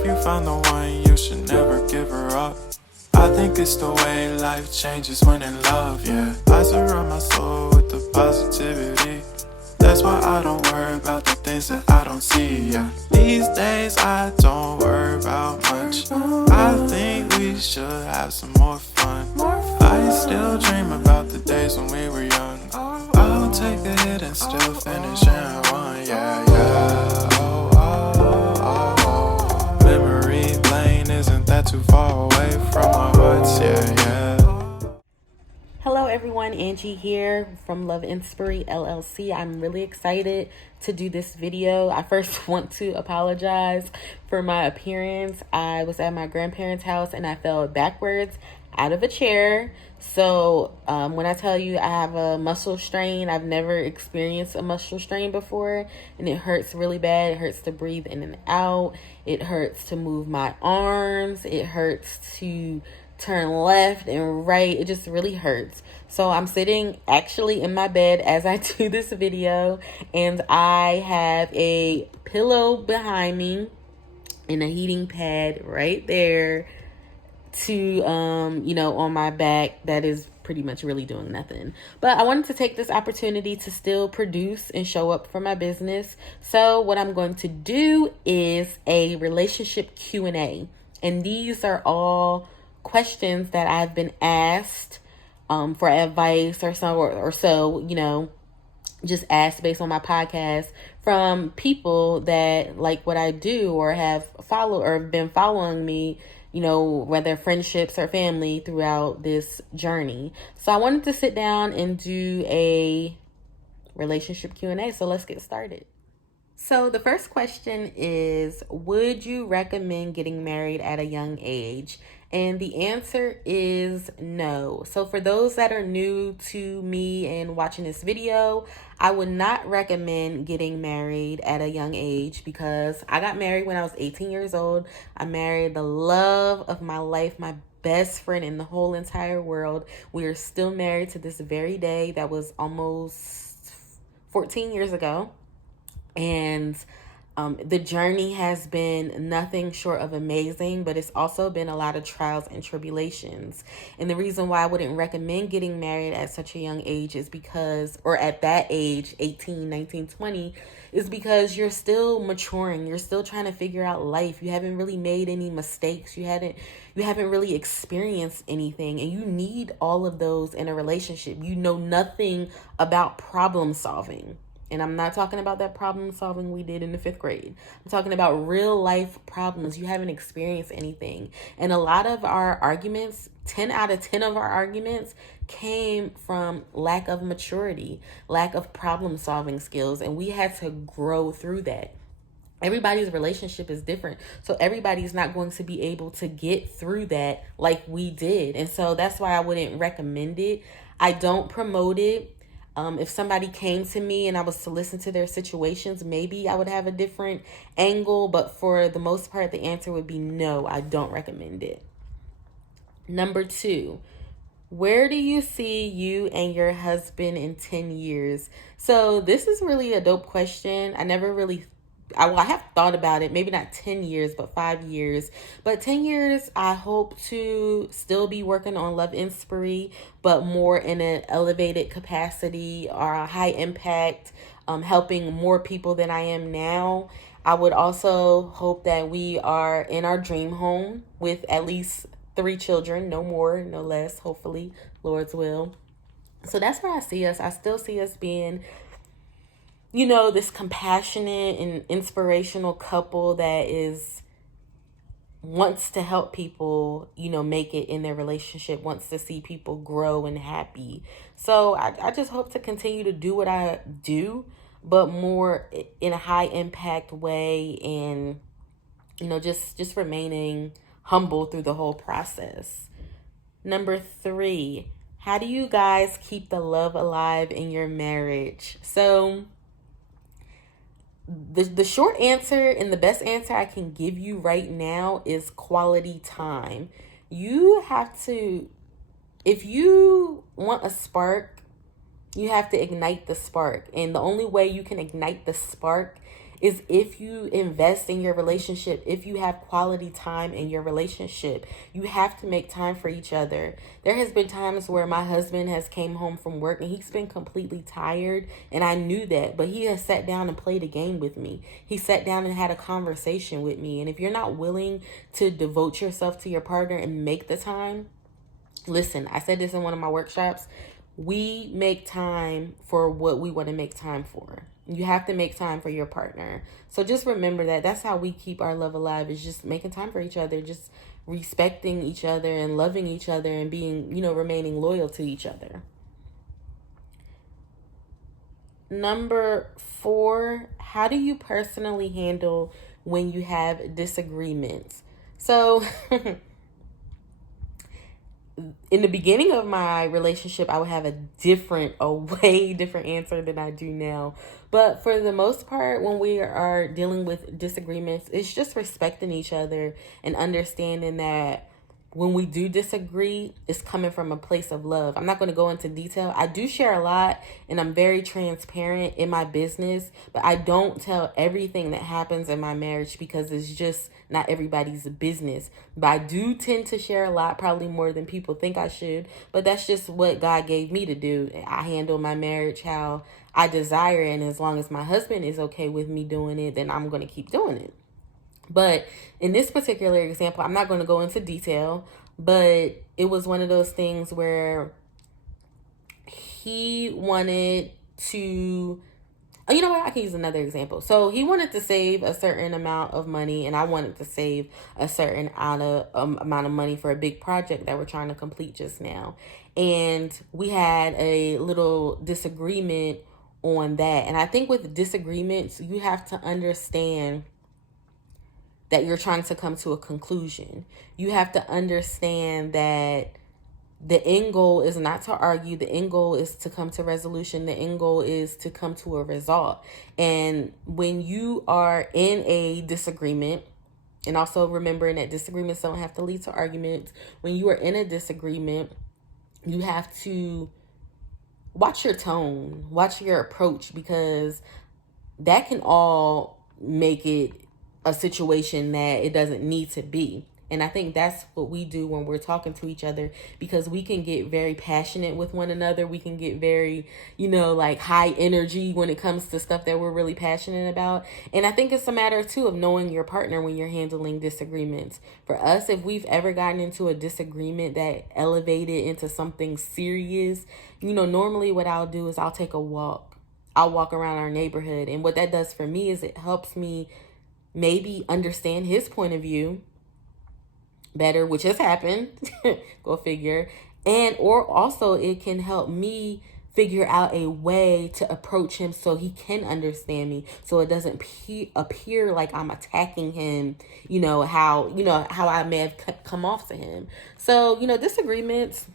If you find the one, you should never give her up. I think it's the way life changes when in love, yeah. I surround my soul with the positivity. That's why I don't worry about the things that I don't see, yeah. These days I don't worry about much. I think we should have some more fun. I still dream about the days when we were young. I'll take a hit and still finish in one, yeah, yeah. Oh, oh, oh, oh. Memory lane, isn't that too far away from our hearts, yeah, yeah. Hello everyone, Angie here from Love Inspiry LLC. I'm really excited to do this video. I first want to apologize for my appearance. I was at my grandparents' house and I fell backwards out of a chair. So when I tell you I have a muscle strain, I've never experienced a muscle strain before, and it hurts really bad. It hurts to breathe in and out. It hurts to move my arms. It hurts to turn left and right. It just really hurts. So I'm sitting actually in my bed as I do this video, and I have a pillow behind me and a heating pad right there to on my back that is pretty much really doing nothing. But I wanted to take this opportunity to still produce and show up for my business. So what I'm going to do is a relationship Q&A, and these are all questions that I've been asked for advice or so, just asked based on my podcast from people that like what I do or have followed or been following me, whether friendships or family throughout this journey. So I wanted to sit down and do a relationship Q&A. So let's get started. So the first question is, would you recommend getting married at a young age? And the answer is no. So for those that are new to me and watching this video, I would not recommend getting married at a young age because I got married when I was 18 years old. I married the love of my life, my best friend in the whole entire world. We are still married to this very day. That was almost 14 years ago. And the journey has been nothing short of amazing, but it's also been a lot of trials and tribulations. And the reason why I wouldn't recommend getting married at such a young age is because, or at that age, 18, 19, 20, is because you're still maturing. You're still trying to figure out life. You haven't really made any mistakes. You haven't really experienced anything. And you need all of those in a relationship. You know nothing about problem solving. And I'm not talking about that problem solving we did in the 5th grade. I'm talking about real life problems. You haven't experienced anything. And a lot of our arguments, 10 out of 10 of our arguments, came from lack of maturity, lack of problem solving skills. And we had to grow through that. Everybody's relationship is different. So everybody's not going to be able to get through that like we did. And so that's why I wouldn't recommend it. I don't promote it. If somebody came to me and I was to listen to their situations, maybe I would have a different angle. But for the most part, the answer would be no, I don't recommend it. Number 2, where do you see you and your husband in 10 years? So this is really a dope question. I have thought about it, maybe not 10 years, but 5 years. But 10 years, I hope to still be working on Love Inspiry, but more in an elevated capacity or a high impact, helping more people than I am now. I would also hope that we are in our dream home with at least 3 children, no more, no less, hopefully, Lord's will. So that's where I see us. I still see us being this compassionate and inspirational couple that wants to help people, make it in their relationship, wants to see people grow and happy. So I just hope to continue to do what I do, but more in a high impact way and, just remaining humble through the whole process. Number 3, how do you guys keep the love alive in your marriage? So the short answer and the best answer I can give you right now is quality time. You have to, if you want a spark, you have to ignite the spark. And the only way you can ignite the spark is if you invest in your relationship, if you have quality time in your relationship, you have to make time for each other. There has been times where my husband has came home from work and he's been completely tired, and I knew that, but he has sat down and played a game with me. He sat down and had a conversation with me. And if you're not willing to devote yourself to your partner and make the time, listen, I said this in one of my workshops. We make time for what we want to make time for. You have to make time for your partner. So just remember that. That's how we keep our love alive, is just making time for each other, just respecting each other and loving each other and being, remaining loyal to each other. Number 4, how do you personally handle when you have disagreements? So in the beginning of my relationship, I would have a way different answer than I do now. But for the most part, when we are dealing with disagreements, it's just respecting each other and understanding that when we do disagree, it's coming from a place of love. I'm not going to go into detail. I do share a lot and I'm very transparent in my business, but I don't tell everything that happens in my marriage because it's just not everybody's business. But I do tend to share a lot, probably more than people think I should, but that's just what God gave me to do. I handle my marriage how I desire, and as long as my husband is okay with me doing it, then I'm going to keep doing it. But in this particular example, I'm not going to go into detail, but it was one of those things where he wanted to, you know what, I can use another example. So he wanted to save a certain amount of money, and I wanted to save a certain amount of money for a big project that we're trying to complete just now. And we had a little disagreement on that. And I think with disagreements, you have to understand that you're trying to come to a conclusion. You have to understand that the end goal is not to argue. The end goal is to come to resolution. The end goal is to come to a result. And when you are in a disagreement, and also remembering that disagreements don't have to lead to arguments, when you are in a disagreement, you have to watch your tone, watch your approach, because that can all make it a situation that it doesn't need to be. And I think that's what we do when we're talking to each other, because we can get very passionate with one another. We can get very, like high energy when it comes to stuff that we're really passionate about. And I think it's a matter too of knowing your partner when you're handling disagreements. For us, if we've ever gotten into a disagreement that elevated into something serious, normally what I'll do is I'll take a walk. I'll walk around our neighborhood. And what that does for me is it helps me maybe understand his point of view better, which has happened. Go figure. And or also it can help me figure out a way to approach him so he can understand me, so it doesn't appear like I'm attacking him, how I may have come off to him. So, disagreements,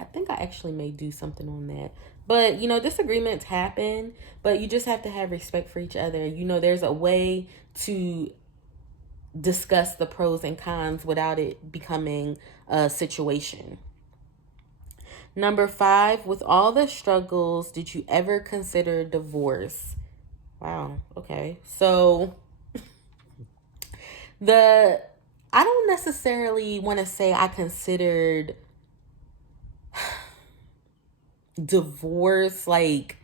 I think I actually may do something on that. But, disagreements happen, but you just have to have respect for each other. There's a way to discuss the pros and cons without it becoming a situation. Number 5, with all the struggles, did you ever consider divorce? Wow. Okay. So I don't necessarily want to say I considered divorce. Like,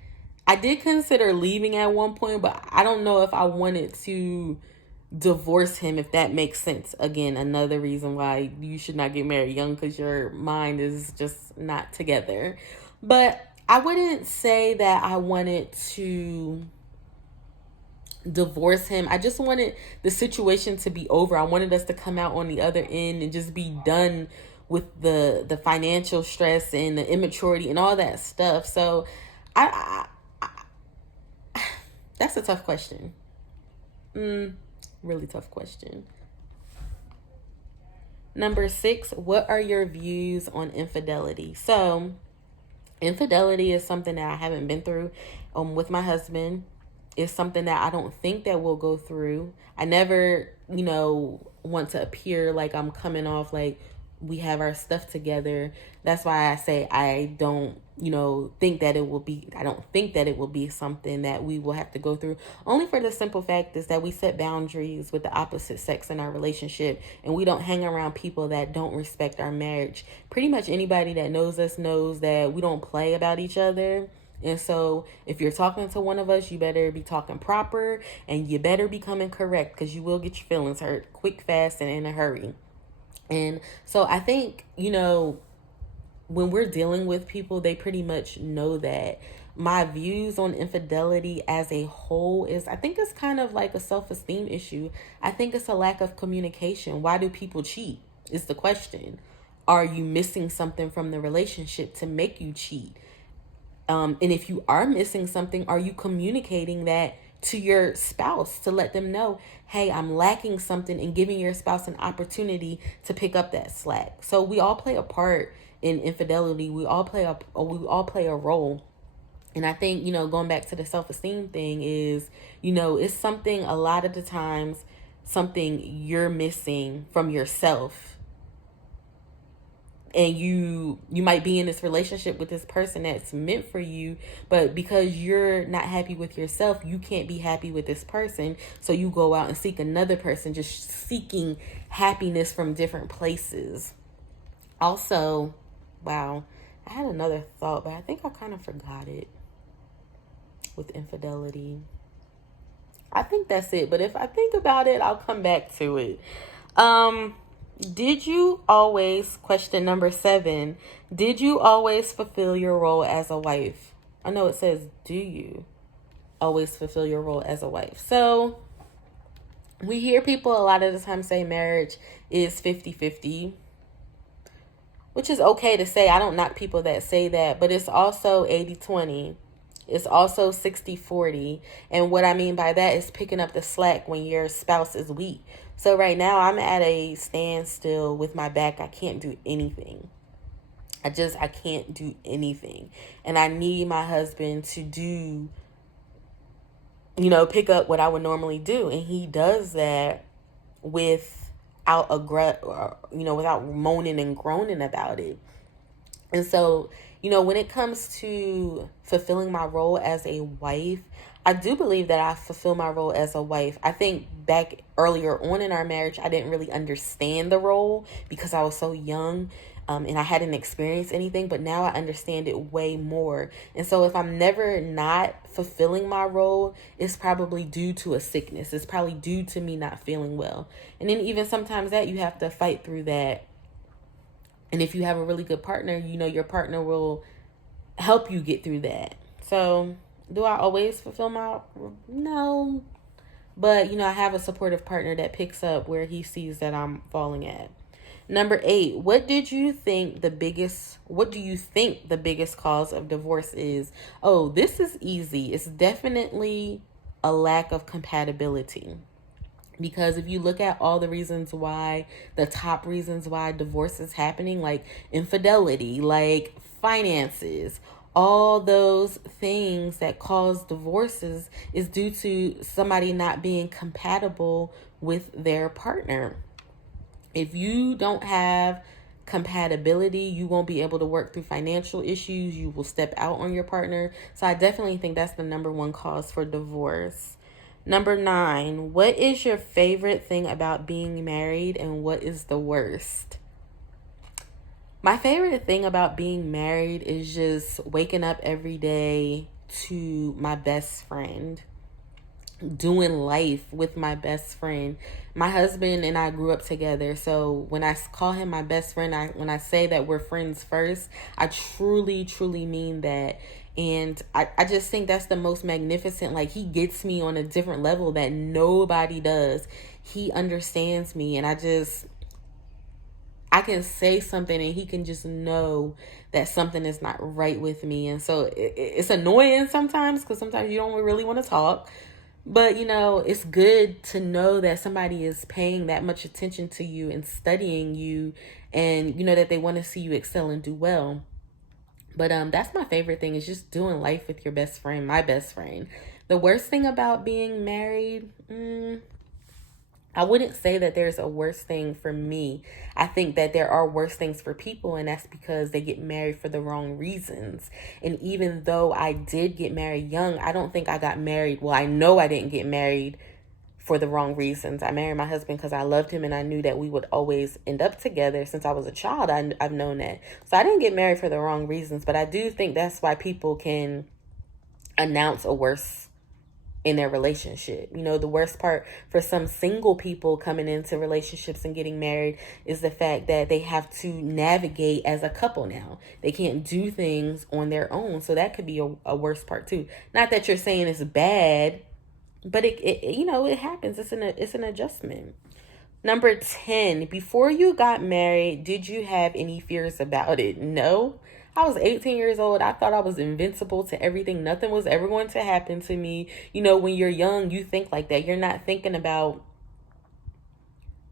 I did consider leaving at one point, but I don't know if I wanted to divorce him, if that makes sense. Again, another reason why you should not get married young, because your mind is just not together. But I wouldn't say that I wanted to divorce him. I just wanted the situation to be over. I wanted us to come out on the other end and just be done with the financial stress and the immaturity and all that stuff. So I that's a tough question. Really tough question. Number 6, what are your views on infidelity? So infidelity is something that I haven't been through with my husband. It's something that I don't think that we'll go through. I never, want to appear like I'm coming off like we have our stuff together. That's why I say I don't, think that it will be, I don't think that it will be something that we will have to go through. Only for the simple fact is that we set boundaries with the opposite sex in our relationship, and we don't hang around people that don't respect our marriage. Pretty much anybody that knows us knows that we don't play about each other. And so if you're talking to one of us, you better be talking proper, and you better be coming correct, because you will get your feelings hurt quick, fast, and in a hurry. And so I think, when we're dealing with people, they pretty much know that. My views on infidelity as a whole is, I think it's kind of like a self-esteem issue. I think it's a lack of communication. Why do people cheat is the question. Are you missing something from the relationship to make you cheat? And if you are missing something, are you communicating that to your spouse to let them know, hey, I'm lacking something, and giving your spouse an opportunity to pick up that slack? So we all play a part in infidelity. We all play a role. And I think, going back to the self-esteem thing is, it's something a lot of the times, something you're missing from yourself. And you might be in this relationship with this person that's meant for you, but because you're not happy with yourself, you can't be happy with this person. So you go out and seek another person, just seeking happiness from different places. Also, wow, I had another thought, but I think I kind of forgot it with infidelity. I think that's it, but if I think about it, I'll come back to it. Did you always, question number 7, did you always fulfill your role as a wife? I know it says, do you always fulfill your role as a wife? So we hear people a lot of the time say marriage is 50-50, which is okay to say. I don't knock people that say that, but it's also 80-20. It's also 60-40. And what I mean by that is picking up the slack when your spouse is weak. So right now I'm at a standstill with my back. I can't do anything. I can't do anything. And I need my husband to do, pick up what I would normally do. And he does that without without moaning and groaning about it. And so, when it comes to fulfilling my role as a wife, I do believe that I fulfill my role as a wife. I think back earlier on in our marriage, I didn't really understand the role because I was so young, and I hadn't experienced anything, but now I understand it way more. And so if I'm never not fulfilling my role, it's probably due to a sickness. It's probably due to me not feeling well. And then even sometimes that you have to fight through that. And if you have a really good partner, your partner will help you get through that. So do I always fulfill no, but I have a supportive partner that picks up where he sees that I'm falling at. Number 8, what do you think the biggest cause of divorce is? Oh, this is easy. It's definitely a lack of compatibility. Because if you look at all the top reasons why divorce is happening, like infidelity, like finances, all those things that cause divorces is due to somebody not being compatible with their partner. If you don't have compatibility, you won't be able to work through financial issues. You will step out on your partner. So I definitely think that's the number one cause for divorce. Number 9, what is your favorite thing about being married and what is the worst? My favorite thing about being married is just waking up every day to my best friend, doing life with my best friend. My husband and I grew up together, so when I call him my best friend, when I say that we're friends first, I truly, truly mean that. And I just think that's the most magnificent. Like, he gets me on a different level that nobody does. He understands me, and I can say something and he can just know that something is not right with me. And so it's annoying sometimes, because sometimes you don't really want to talk. But, it's good to know that somebody is paying that much attention to you and studying you, and, that they want to see you excel and do well. But that's my favorite thing, is just doing life with your best friend, my best friend. The worst thing about being married, I wouldn't say that there's a worse thing for me. I think that there are worse things for people, and that's because they get married for the wrong reasons. And even though I did get married young, I don't think I got married. Well, I know I didn't get married for the wrong reasons. I married my husband because I loved him and I knew that we would always end up together. Since I was a child, I've known that. So I didn't get married for the wrong reasons, but I do think that's why people can announce a worse in their relationship. You know, the worst part for some single people coming into relationships and getting married is the fact that they have to navigate as a couple now. They can't do things on their own. So that could be a worse part too. Not that you're saying it's bad, but it happens. It's an adjustment. Number 10, before you got married, did you have any fears about it? No. I was 18 years old. I thought I was invincible to everything. Nothing was ever going to happen to me. You know, when you're young, you think like that. You're not thinking about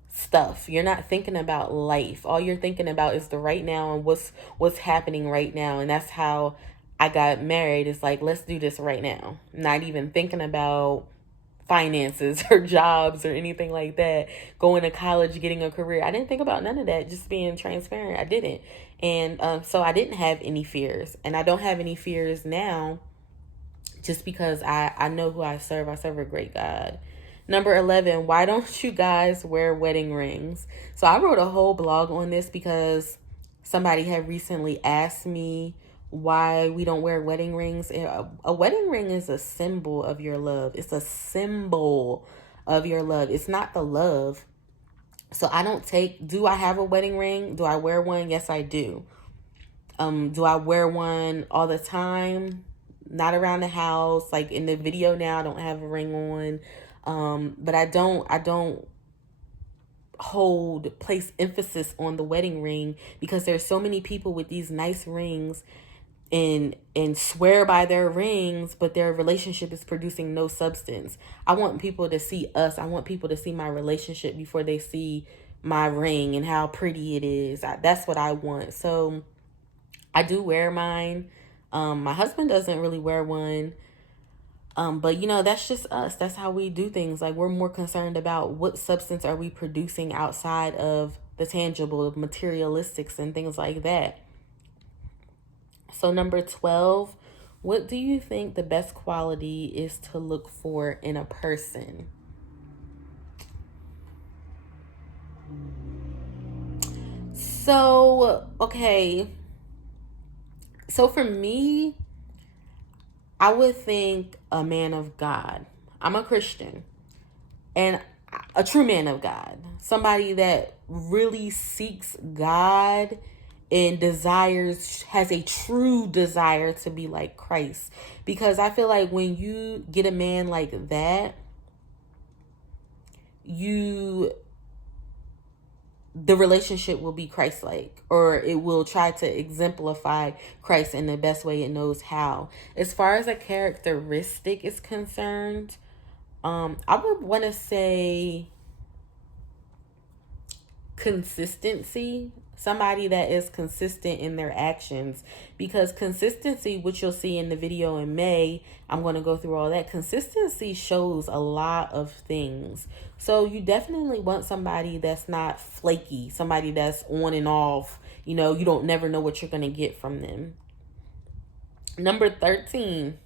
stuff. You're not thinking about life. All you're thinking about is the right now and what's happening right now. And that's how I got married. It's like, let's do this right now. Not even thinking about finances or jobs or anything like that. Going to college, getting a career. I didn't think about none of that. Just being transparent. I didn't. And so I didn't have any fears. And I don't have any fears now just because I know who I serve. I serve a great God. Number 11, why don't you guys wear wedding rings? So I wrote a whole blog on this because somebody had recently asked me why we don't wear wedding rings. A wedding ring is a symbol of your love. It's a symbol of your love. It's not the love. So do I have a wedding ring? Do I wear one? Yes, I do. Do I wear one all the time? Not around the house. Like in the video now, I don't have a ring on. But I don't place emphasis on the wedding ring because there's so many people with these nice rings and swear by their rings, but their relationship is producing no substance. I want people to see us. I want people to see my relationship before they see my ring and how pretty it is. That's what I want. So I do wear mine. My husband doesn't really wear one. But that's just us. That's how we do things. Like, we're more concerned about what substance are we producing outside of the tangible, the materialistics and things like that. So number 12, what do you think the best quality is to look for in a person? So, okay. So for me, I would think a man of God. I'm a Christian. And a true man of God. Somebody that really seeks God and has a true desire to be like Christ. Because I feel like when you get a man like that, the relationship will be Christ-like, or it will try to exemplify Christ in the best way it knows how. As far as a characteristic is concerned, I would want to say consistency. Somebody that is consistent in their actions, because consistency, which you'll see in the video in May, I'm going to go through all that. Consistency shows a lot of things. So you definitely want somebody that's not flaky, somebody that's on and off. You don't never know what you're going to get from them. Number 13.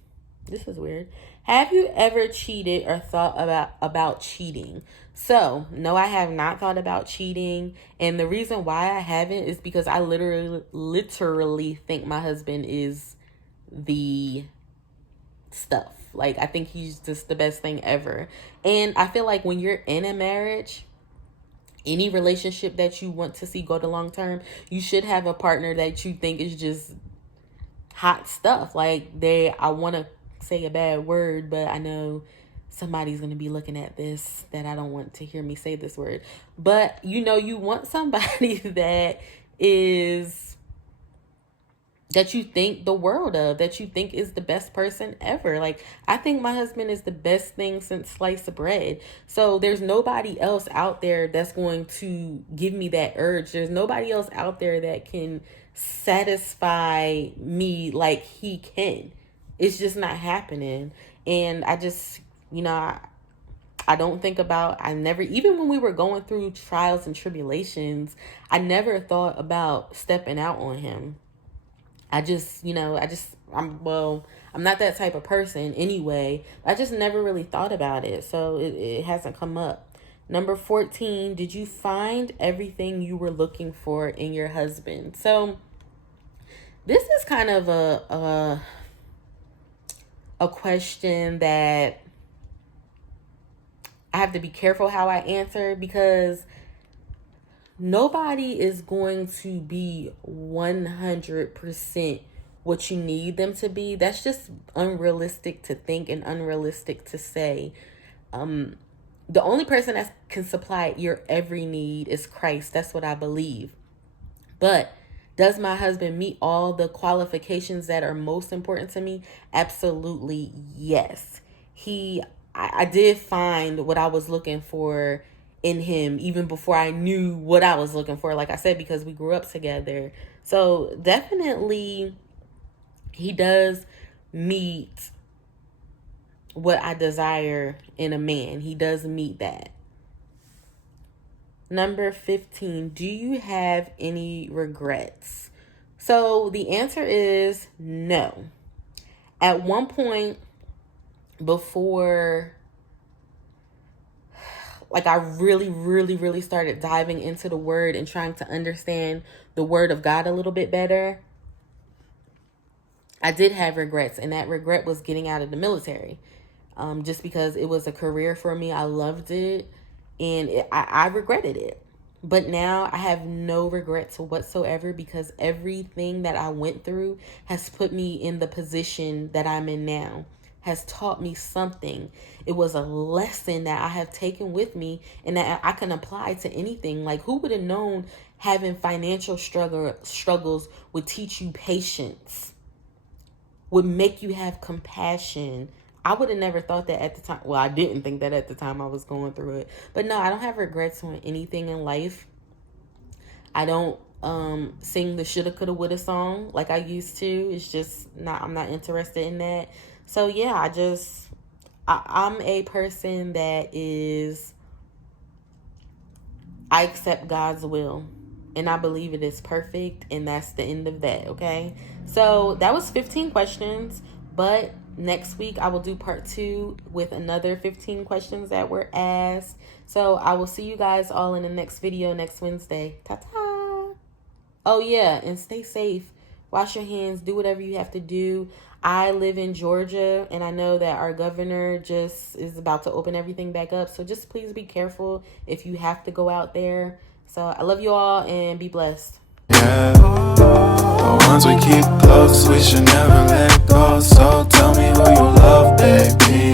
This is weird. Have you ever cheated or thought about cheating? So, no, I have not thought about cheating. And the reason why I haven't is because I literally think my husband is the stuff. Like, I think he's just the best thing ever. And I feel like when you're in a marriage, any relationship that you want to see go to long term, you should have a partner that you think is just hot stuff. Like, I want to say a bad word, but I know somebody's going to be looking at this that I don't want to hear me say this word. But you want somebody that you think the world of, that you think is the best person ever. Like, I think my husband is the best thing since sliced bread. So there's nobody else out there that's going to give me that urge. There's nobody else out there that can satisfy me like he can. It's just not happening. And I just, I don't think about, I never, even when we were going through trials and tribulations, I never thought about stepping out on him. I'm not that type of person anyway. I just never really thought about it. So it hasn't come up. Number 14, did you find everything you were looking for in your husband? So this is kind of a question that I have to be careful how I answer, because nobody is going to be 100% what you need them to be. That's just unrealistic to think and unrealistic to say. The only person that can supply your every need is Christ. That's what I believe. But does my husband meet all the qualifications that are most important to me? Absolutely, yes. I did find what I was looking for in him even before I knew what I was looking for, like I said, because we grew up together. So definitely he does meet what I desire in a man. He does meet that. Number 15, do you have any regrets? So the answer is no. At one point before, like, I really, really, really started diving into the word and trying to understand the word of God a little bit better, I did have regrets, and that regret was getting out of the military. Just because it was a career for me. I loved it, and I regretted it. But now I have no regrets whatsoever, because everything that I went through has put me in the position that I'm in now, has taught me something. It was a lesson that I have taken with me and that I can apply to anything. Like, who would have known having financial struggles would teach you patience, would make you have compassion. I would have never thought that at the time. Well, I didn't think that at the time I was going through it. But no, I don't have regrets on anything in life. I don't sing the shoulda, coulda, woulda song like I used to. It's just I'm not interested in that. So yeah, I'm a person that I accept God's will. And I believe it is perfect. And that's the end of that, okay? So that was 15 questions. But next week, I will do part 2 with another 15 questions that were asked. So I will see you guys all in the next video next Wednesday. Ta-ta! Oh, yeah, and stay safe. Wash your hands. Do whatever you have to do. I live in Georgia, and I know that our governor just is about to open everything back up. So just please be careful if you have to go out there. So I love you all, and be blessed. Yeah, the ones we keep close, we should never let go. So tell me who you love, baby.